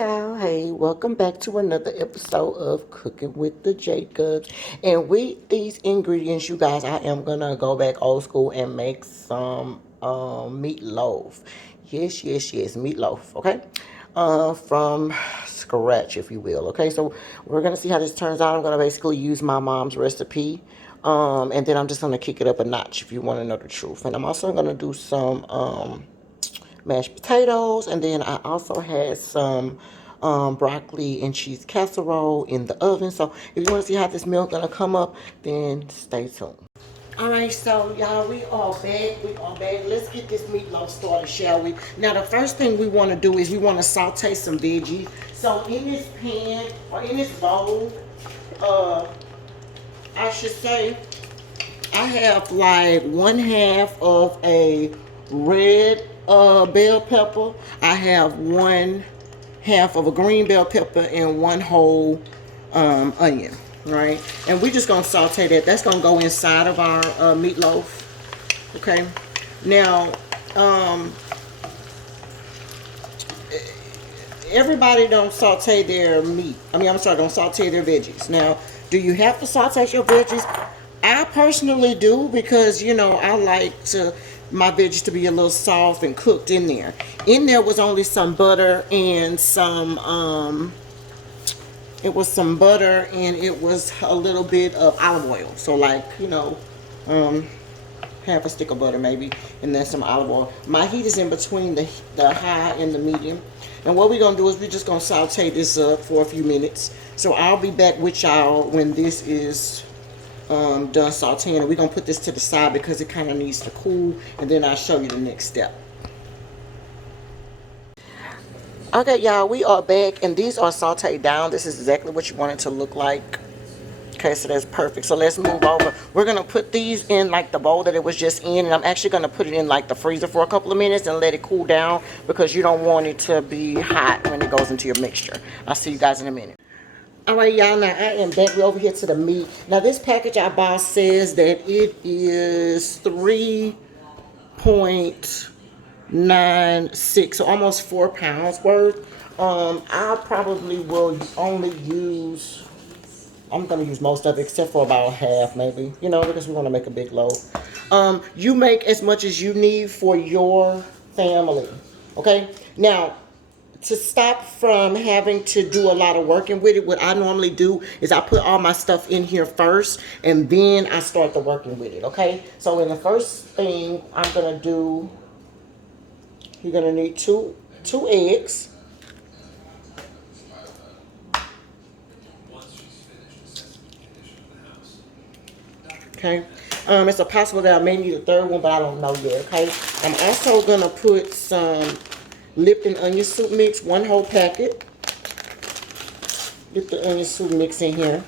y'all. Hey, welcome back to another episode of Cooking with the Jacobs. And with these ingredients, you guys, I am gonna go back old school and make some meatloaf. Yes, meatloaf, okay? From scratch, if you will. Okay, so we're gonna see how this turns out. I'm gonna basically use my mom's recipe. And then I'm just gonna kick it up a notch if you want to know the truth. And I'm also gonna do some mashed potatoes, and then I also had some broccoli and cheese casserole in the oven. So if you want to see how this meal gonna come up, then stay tuned. All right, so y'all, we are back. Let's get this meatloaf started, shall we? Now, the first thing we want to do is we want to saute some veggies. So in this pan or in this bowl, I should say, I have like 1/2 of a red bell pepper. I have 1/2 of a green bell pepper and one whole onion, right? And we're just gonna saute that. That's gonna go inside of our meatloaf. Okay. Now, everybody don't saute their meat. Don't saute their veggies. Now, do you have to saute your veggies? I personally do because, I like my veggies to be a little soft and cooked in there. In there was only some butter and it was some butter and it was a little bit of olive oil. So like, half a stick of butter maybe, and then some olive oil. My heat is in between the high and the medium. And what we're going to do is we're just going to saute this up for a few minutes. So I'll be back with y'all when this is done sauteing. And we're going to put this to the side because it kind of needs to cool. And then I'll show you the next step. Okay, y'all, we are back. And these are sauteed down. This is exactly what you want it to look like. Okay, so that's perfect. So let's move over. We're going to put these in like the bowl that it was just in. And I'm actually going to put it in like the freezer for a couple of minutes and let it cool down because you don't want it to be hot when it goes into your mixture. I'll see you guys in a minute. All right, y'all, now I am back. We're over here to the meat. Now this package I bought says that it is 3.96, so almost 4 pounds worth. I probably will only use... I'm going to use most of it except for about half maybe, because we want to make a big loaf. You make as much as you need for your family, okay? Now, to stop from having to do a lot of working with it, what I normally do is I put all my stuff in here first and then I start the working with it, okay? So in the first thing I'm going to do, you're going to need two eggs. Okay, it's a possible that I may need a third one, but I don't know yet, okay? I'm also going to put some Lipton onion soup mix, 1 whole packet. Lipton onion soup mix in here.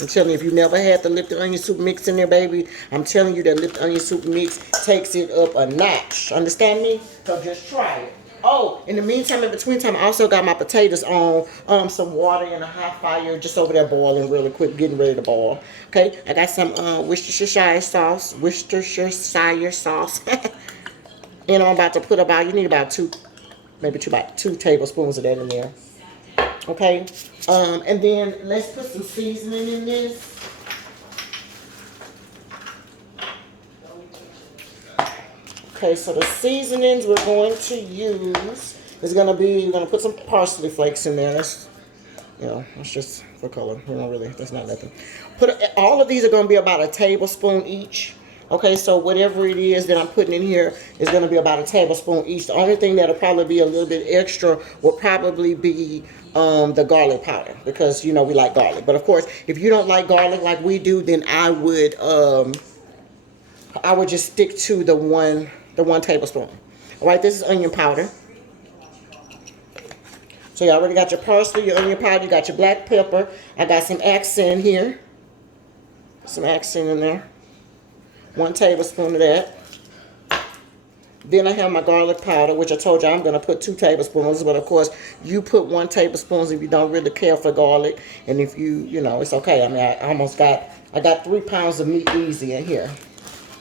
I'm telling you, if you never had the Lipton onion soup mix in there, baby, I'm telling you that Lipton onion soup mix takes it up a notch. Understand me? So just try it. Oh, in the meantime, in between time, I also got my potatoes on some water in a hot fire, just over there boiling really quick, getting ready to boil. Okay, I got some Worcestershire sauce, and I'm about to put you need about 2 tablespoons of that in there. Okay, and then let's put some seasoning in this. Okay, so the seasonings we're going to use is going to be, we're going to put some parsley flakes in there. That's just for color. That's not nothing. All of these are going to be about a tablespoon each. Okay, so whatever it is that I'm putting in here is going to be about a tablespoon each. The only thing that'll probably be a little bit extra will probably be the garlic powder because, we like garlic. But of course, if you don't like garlic like we do, then I would just stick to the one tablespoon. All right, this is onion powder. So you already got your parsley, your onion powder, you got your black pepper. I got some accent here. Some accent in there. 1 tablespoon of that. Then I have my garlic powder, which I told you I'm going to put 2 tablespoons. But of course, you put 1 tablespoon if you don't really care for garlic. And if you, it's okay. I got 3 pounds of meat easy in here.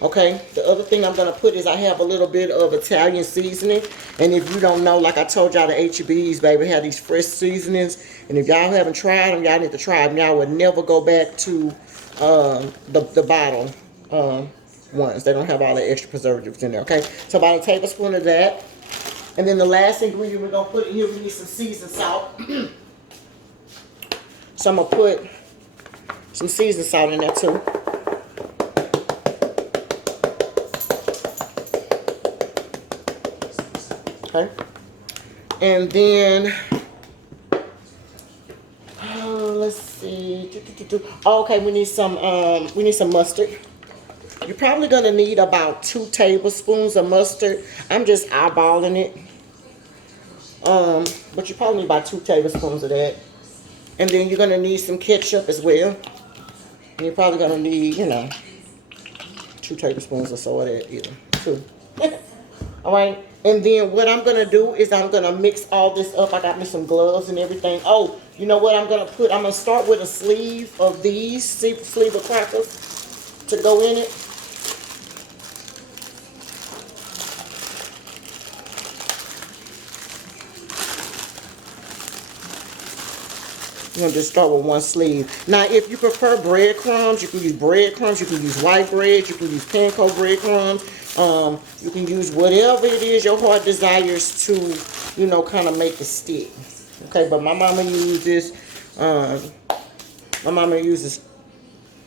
Okay, the other thing I'm going to put is I have a little bit of Italian seasoning. And if you don't know, like I told y'all, the HEBs, baby, have these fresh seasonings. And if y'all haven't tried them, y'all need to try them. Y'all would never go back to the bottle ones. They don't have all the extra preservatives in there, okay? So about a tablespoon of that. And then the last ingredient we're going to put in here, we need some seasoned salt. So I'm going to put some seasoned salt in there too. Okay. And then, let's see. Oh, okay, we need some mustard. You're probably gonna need about 2 tablespoons of mustard. I'm just eyeballing it. But you probably need about 2 tablespoons of that. And then you're gonna need some ketchup as well. And you're probably gonna need, 2 tablespoons or so of that either. 2. All right. And then what I'm going to do is I'm going to mix all this up. I got me some gloves and everything. Oh, you know what I'm going to put? I'm going to start with a sleeve of these, sleeve of crackers to go in it. I'm going to just start with one sleeve. Now, if you prefer breadcrumbs, you can use breadcrumbs. You can use white bread. You can use panko breadcrumbs. You can use whatever it is your heart desires to, kind of make it stick. Okay, but my mama uses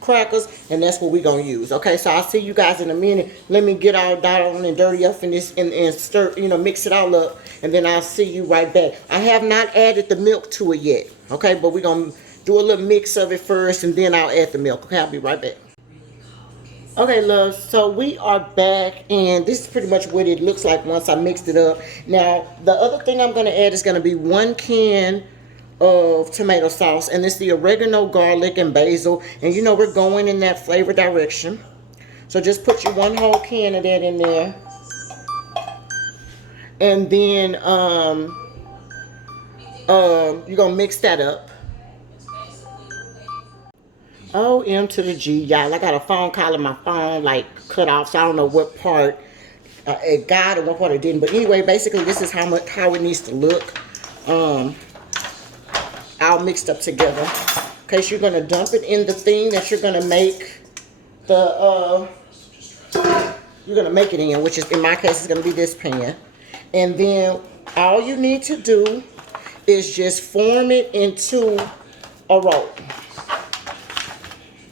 crackers, and that's what we're going to use. Okay, so I'll see you guys in a minute. Let me get all down and dirty up in this and stir, mix it all up, and then I'll see you right back. I have not added the milk to it yet. Okay, but we're going to do a little mix of it first, and then I'll add the milk. Okay, I'll be right back. Okay, love, so we are back, and this is pretty much what it looks like once I mixed it up. Now, the other thing I'm going to add is going to be 1 can of tomato sauce, and it's the oregano, garlic, and basil, and we're going in that flavor direction. So just put your 1 whole can of that in there. And then you're going to mix that up. O M to the G, y'all. I got a phone call and my phone like cut off, so I don't know what part it got and what part it didn't. But anyway, basically this is how it needs to look. All mixed up together. Okay, so you're gonna dump it in the thing that you're gonna make you're gonna make it in, which is in my case is gonna be this pan. And then all you need to do is just form it into a roll.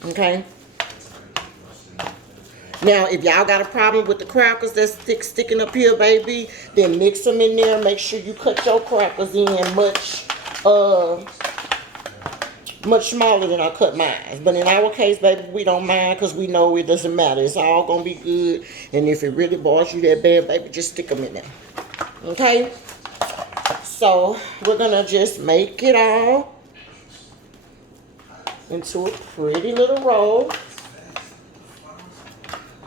Okay. Now, if y'all got a problem with the crackers that's sticking up here, baby, then mix them in there. Make sure you cut your crackers in much smaller than I cut mine. But in our case, baby, we don't mind because we know it doesn't matter. It's all going to be good. And if it really bothers you that bad, baby, just stick them in there. Okay? So, we're going to just make it all into a pretty little roll.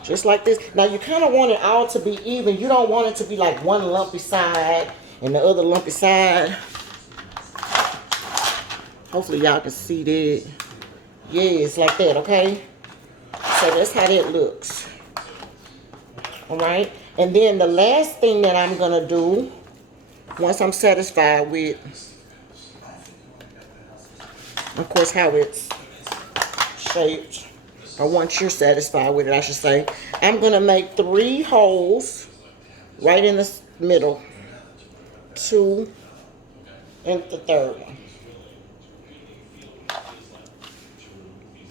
Just like this. Now you kind of want it all to be even. You don't want it to be like one lumpy side and the other lumpy side. Hopefully y'all can see that. Yeah, it's like that, okay? So that's how that looks. Alright? And then the last thing that I'm going to do, once I'm satisfied with, of course, how it's shaped, or once you're satisfied with it, I should say, I'm going to make 3 holes right in the middle, 2 and the third one.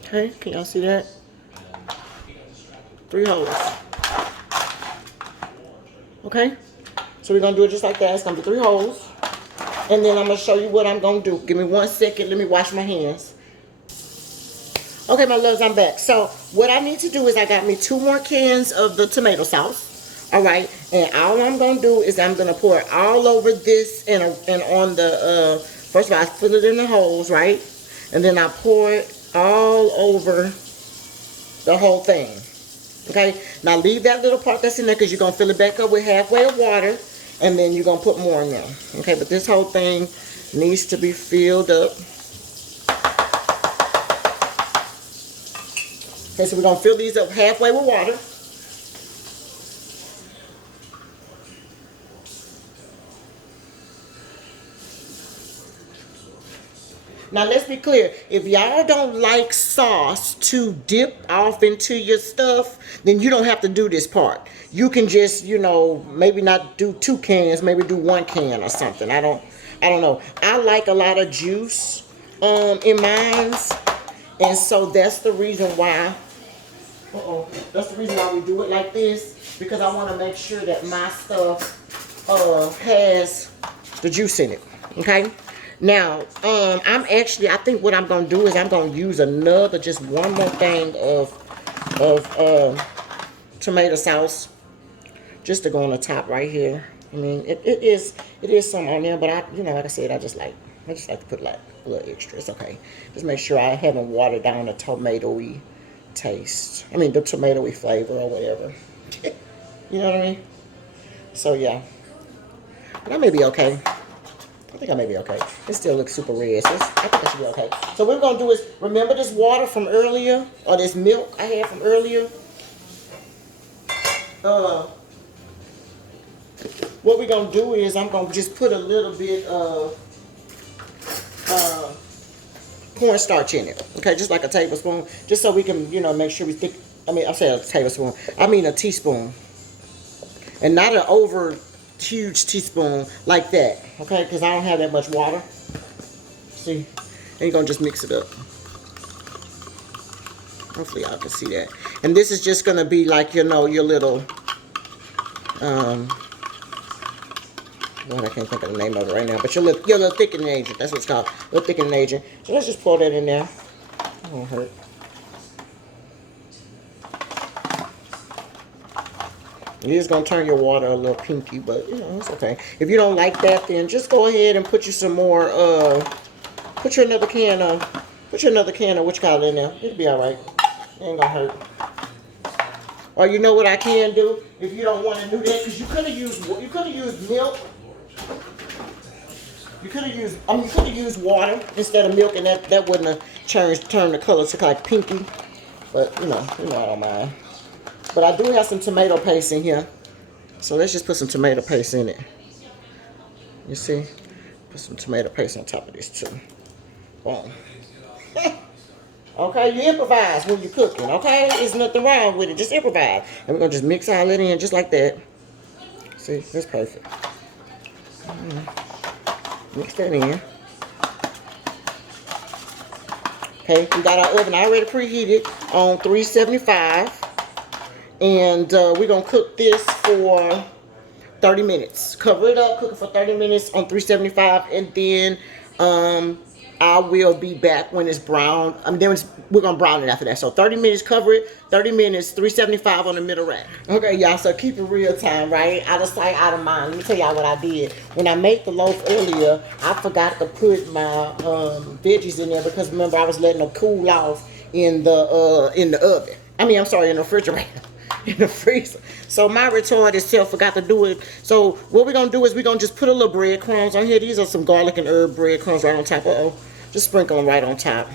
Okay, can y'all see that? 3 holes. Okay, so we're going to do it just like that. It's going to be 3 holes. And then I'm going to show you what I'm going to do. Give me 1 second. Let me wash my hands. Okay, my loves, I'm back. So what I need to do is I got me 2 more cans of the tomato sauce. All right, and all I'm going to do is I'm going to pour it all over this and on the, first of all, I fill it in the holes, right? And then I pour it all over the whole thing. Okay, now leave that little part that's in there because you're going to fill it back up with halfway of water. And then you're going to put more in there. Okay, but this whole thing needs to be filled up. Okay, so we're going to fill these up halfway with water. Now let's be clear. If y'all don't like sauce to dip off into your stuff, then you don't have to do this part. You can just, you know, maybe not do 2 cans, maybe do 1 can or something. I don't know. I like a lot of juice in mine. And so that's the reason why that's the reason why we do it like this, because I want to make sure that my stuff has the juice in it. Okay. Now, I think what I'm gonna do is I'm gonna use just one more thing of tomato sauce, just to go on the top right here. I mean, it is some on there, but like I said, I just like to put like a little extra. It's okay. Just make sure I haven't watered down the tomatoey taste. I mean, the tomatoey flavor or whatever. You know what I mean? So yeah, but I may be okay. I think I may be okay. It still looks super red, so I think I should be okay. So what we're gonna do is, remember this water from earlier, or this milk I had from earlier? What we're gonna do is I'm gonna just put a little bit of cornstarch in it. Okay, just like a tablespoon, just so we can, make sure we stick. I mean, I said a tablespoon. I mean a teaspoon, and not an over huge teaspoon like that. Okay, because I don't have that much water. See, and you're gonna just mix it up. Hopefully y'all can see that. And this is just gonna be like, your little I can't think of the name of it right now, but your little thickening agent. That's what it's called, little thickening agent. So let's just pour that in there. It won't hurt. You're just gonna turn your water a little pinky, but it's okay. If you don't like that, then just go ahead and put you some more. Put you another can of what you call it in there. It'll be all right. It ain't gonna hurt. Or you know what I can do if you don't want to do that, because you could have used milk. You could have used water instead of milk, and that wouldn't have turned the color to like pinky. But I don't mind. But I do have some tomato paste in here, so let's just put some tomato paste in it. You see, put some tomato paste on top of this too. Boom. Okay, you improvise when you're cooking. Okay, there's nothing wrong with it. Just improvise, and we're gonna just mix all that in just like that. See, that's perfect. Mix that in. Okay, we got our oven already preheated on 375. And we're going to cook this for 30 minutes. Cover it up, cook it for 30 minutes on 375. And then I will be back when it's brown. Then we're going to brown it after that. So 30 minutes, cover it. 30 minutes, 375 on the middle rack. Okay, y'all, so keep it real time, right? Out of sight, out of mind. Let me tell y'all what I did. When I made the loaf earlier, I forgot to put my veggies in there, because remember, I was letting them cool off in the oven. I'm sorry, in the refrigerator. In the freezer. So my retarded self forgot to do it. So what we're gonna do is we're gonna just put a little breadcrumbs on here. These are some garlic and herb breadcrumbs right on top. Just sprinkle them right on top.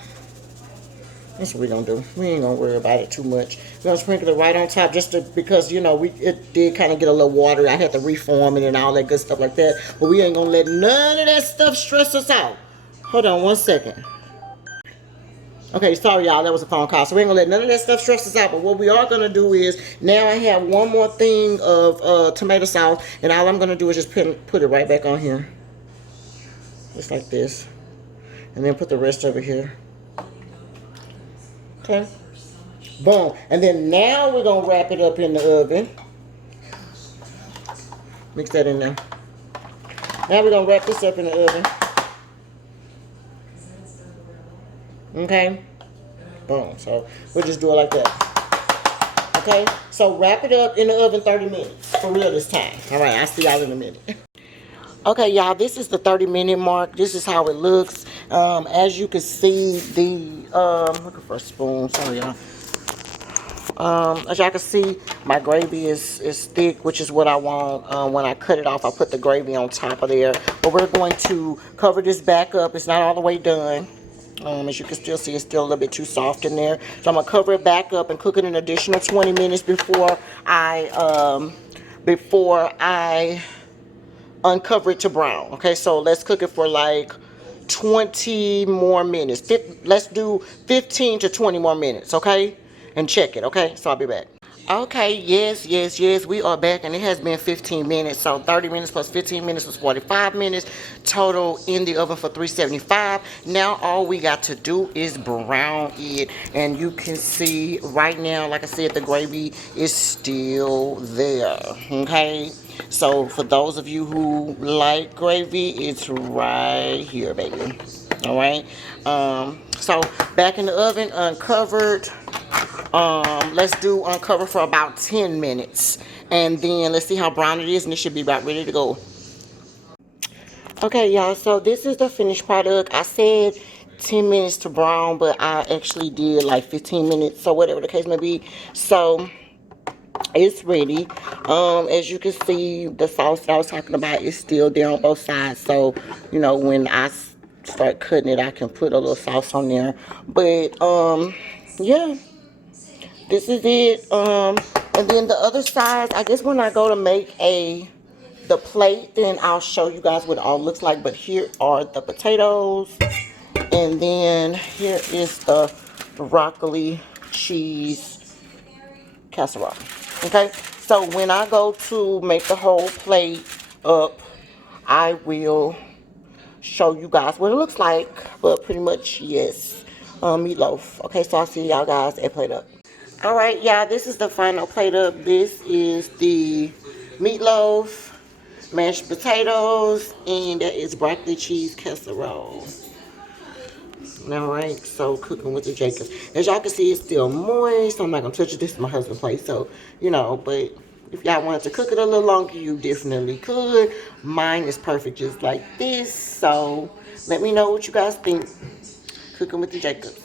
That's what we're gonna do. We ain't gonna worry about it too much. We're gonna sprinkle it right on top, because it did kind of get a little watery. I had to reform it and all that good stuff like that. But we ain't gonna let none of that stuff stress us out. Hold on one second. Okay, sorry y'all, that was a phone call. So we ain't gonna let none of that stuff stress us out. But what we are gonna do is, now I have one more thing of tomato sauce, and all I'm gonna do is just put it right back on here. Just like this. And then put the rest over here. Okay. Boom. And then now we're gonna wrap it up in the oven. Mix that in there. Now we're gonna wrap this up in the oven. Okay, boom. So we'll just do it like that. Okay, so wrap it up in the oven 30 minutes for real this time. All right, I'll see y'all in a minute. Okay, y'all, this is the 30-minute mark. This is how it looks. As you can see, looking for a spoon. Sorry, y'all. As y'all can see, my gravy is thick, which is what I want. When I cut it off, I put the gravy on top of there. But we're going to cover this back up. It's not all the way done. As you can still see, it's still a little bit too soft in there. So I'm going to cover it back up and cook it an additional 20 minutes before I uncover it to brown. Okay, so let's cook it for like 20 more minutes. Let's do 15 to 20 more minutes, okay? And check it, okay? So I'll be back. Okay, yes, yes, yes. We are back, and it has been 15 minutes. So 30 minutes plus 15 minutes was 45 minutes total in the oven for 375. Now all we got to do is brown it, and you can see right now, like I said, the gravy is still there. Okay, so for those of you who like gravy, it's right here, baby. All right. So back in the oven, uncovered. Let's do uncover for about 10 minutes, and then let's see how brown it is, and it should be about ready to go. Okay, y'all, so this is the finished product. I said 10 minutes to brown, but I actually did like 15 minutes, so whatever the case may be. So it's ready. As you can see, the sauce that I was talking about is still there on both sides, so you know, when I start cutting it, I can put a little sauce on there. But yeah, this is it. And then the other side, I guess when I go to make the plate, then I'll show you guys what it all looks like. But here are the potatoes, and then here is the broccoli cheese casserole. Okay, so when I go to make the whole plate up, I will show you guys what it looks like. But pretty much, yes, meatloaf. Okay, so I'll see y'all guys at plate up. All right, y'all, this is the final plate up. This is the meatloaf, mashed potatoes, and that is broccoli cheese casserole. All right, so cooking with the Jacobs. As y'all can see, it's still moist. I'm not gonna touch it. This is my husband's plate, so you know. But if y'all wanted to cook it a little longer, you definitely could. Mine is perfect, just like this. So let me know what you guys think. Cooking with the Jacobs.